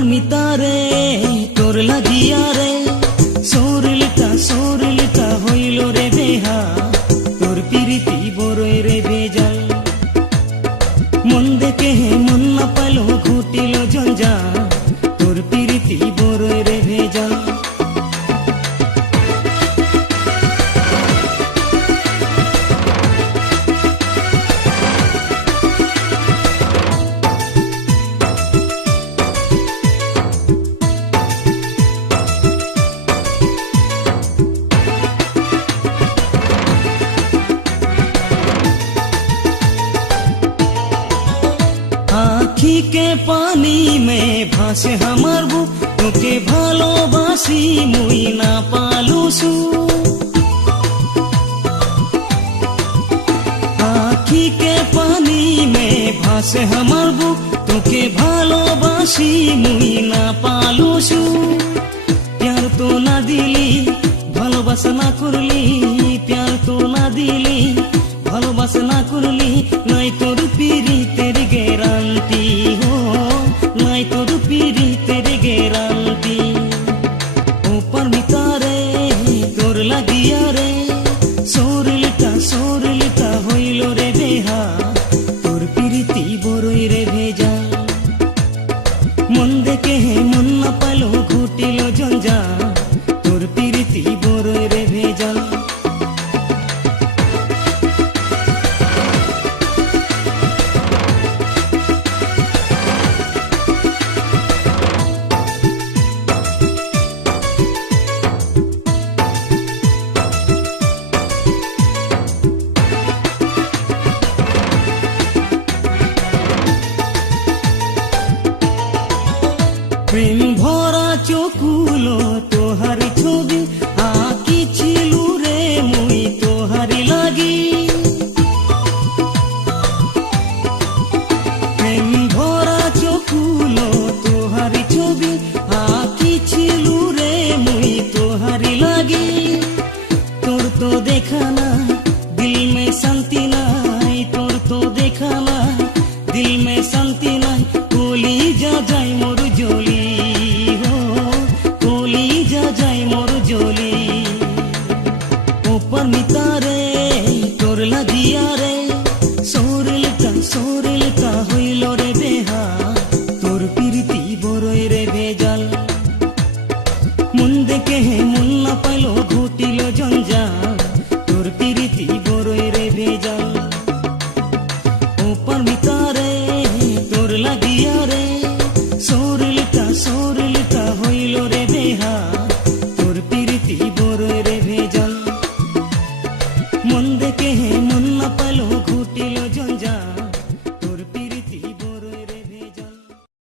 মিতারে তোর লাগিয়া রে। সৌরলিকা সৌরলিকা হইল রে বেহা উঠি পানি মে ভাসে আমার বুক তোকে ভালোবাসি মুই না পালুসু আখি কে পানি মে ভাসে আমার বুক তোকে ভালোবাসি মুই না পালুসু প্যার তো না দিলি ভালোবাসা না করলি প্যার তো লাগিয়া রে সৌরলিকা সৌরলিকা হইল রে বেহা। তোর প্রীতি বড়ই রে ভেজা। প্রেম ভরা চকুলো, তোহার ছবি আঁকিছিল রে মুই, তোহারি লাগি। প্রেম ভরা চকুলো, তোহার ছবি আঁকিছিল রে মুই, তোহারি লাগি। তোর তো দেখা না চলি উপর মিতারে তোর লাগিয়ারে সৌরলতা সৌরলতা হইল রে বেহা তোর রে ভেজাল দেখে হে না পাইল ঘটিল তোর রে ভেজাল উপর মিতারে তোর बंद के हैं